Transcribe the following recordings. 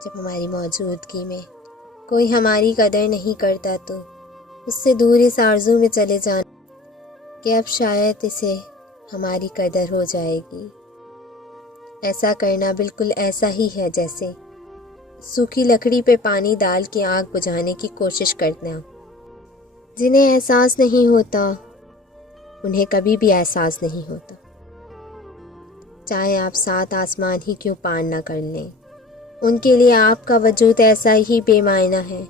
जब हमारी मौजूदगी में कोई हमारी कदर नहीं करता तो उससे दूर इस आरज़ू में चले जाना कि अब शायद इसे हमारी कदर हो जाएगी। ऐसा करना बिल्कुल ऐसा ही है जैसे सूखी लकड़ी पे पानी डाल के आग बुझाने की कोशिश करना। जिन्हें एहसास नहीं होता उन्हें कभी भी एहसास नहीं होता, चाहे आप 7 आसमान ही क्यों पार ना कर लें। उनके लिए आपका वजूद ऐसा ही बेमायना है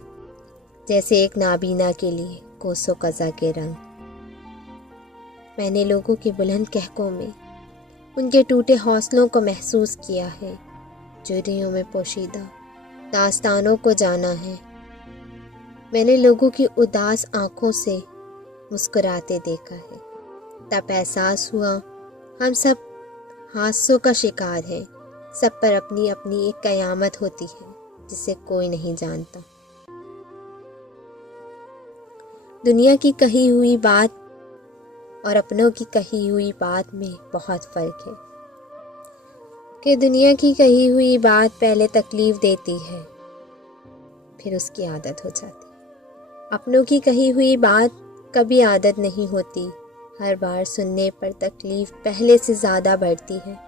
जैसे एक नाबीना के लिए कोसों कज़ा के रंग। मैंने लोगों के बुलंद कहकों में उनके टूटे हौसलों को महसूस किया है, चोरियों में पोशीदा दास्तानों को जाना है। मैंने लोगों की उदास आंखों से मुस्कुराते देखा है, तब एहसास हुआ हम सब हादसों का शिकार है। सब पर अपनी अपनी एक कयामत होती है जिसे कोई नहीं जानता। दुनिया की कही हुई बात और अपनों की कही हुई बात में बहुत फ़र्क है कि दुनिया की कही हुई बात पहले तकलीफ़ देती है, फिर उसकी आदत हो जाती। अपनों की कही हुई बात कभी आदत नहीं होती, हर बार सुनने पर तकलीफ़ पहले से ज़्यादा बढ़ती है।